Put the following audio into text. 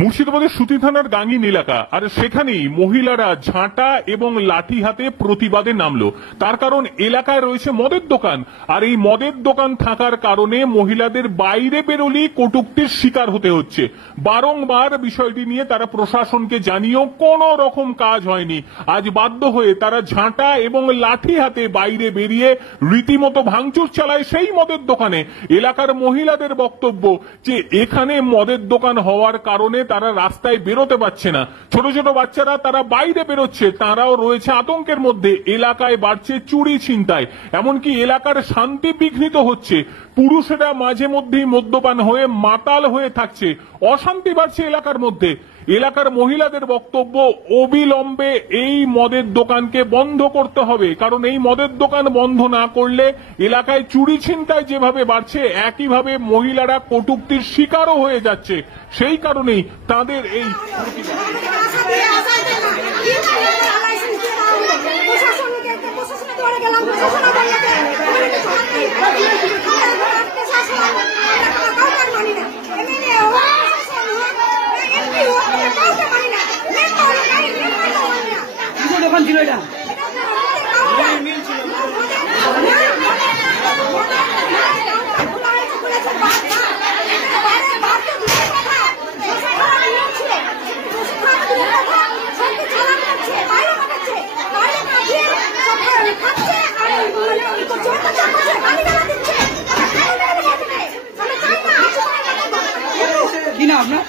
মুর্শিদাবাদের সুতি থানার গাঙ্গিন এলাকা, আর সেখানেই মহিলারা ঝাঁটা এবং লাঠি হাতে প্রতিবাদে নামলো। তার কারণ এলাকায় রয়েছে মদের দোকান, আর এই মদের দোকান থাকার কারণে মহিলাদের বাইরে বেরোলেই কটূক্তির শিকার হতে হচ্ছে। বারংবার বিষয়টি নিয়ে তারা প্রশাসনকে জানিয়েও কোনো রকম কাজ হয়নি। আজ বাধ্য হয়ে তারা ঝাঁটা এবং লাঠি হাতে বাইরে বেরিয়ে রীতিমতো ভাঙচুর চালায় সেই মদের দোকানে। এলাকার মহিলাদের বক্তব্য যে এখানে মদের দোকান হওয়ার কারণে তারা রাস্তায় বেরোতে পারছে না। ছোট ছোট বাচ্চারা তারা বাইরে বেরোচ্ছে, তারাও রয়েছে আতঙ্কের মধ্যে। এলাকায় বাড়ছে চুরি ছিনতাই, এমনকি এলাকার শান্তি বিঘ্নিত হচ্ছে। পুরুষেরা মাঝে মধ্যেই মদ্যপান হয়ে মাতাল হয়ে থাকছে, অশান্তি বাড়ছে এলাকার মধ্যে। এলাকার মহিলাদের বক্তব্য, অবিলম্বে এই মদের দোকানকে বন্ধ করতে হবে, কারণ এই মদের দোকান বন্ধ না করলে এলাকায় চুরি ছিনতাই যেভাবে বাড়ছে একইভাবে মহিলারা কটূক্তির শিকারও হয়ে যাচ্ছে। সেই কারণেই তাদের এই দোকান ছিল এটা কি না আপনার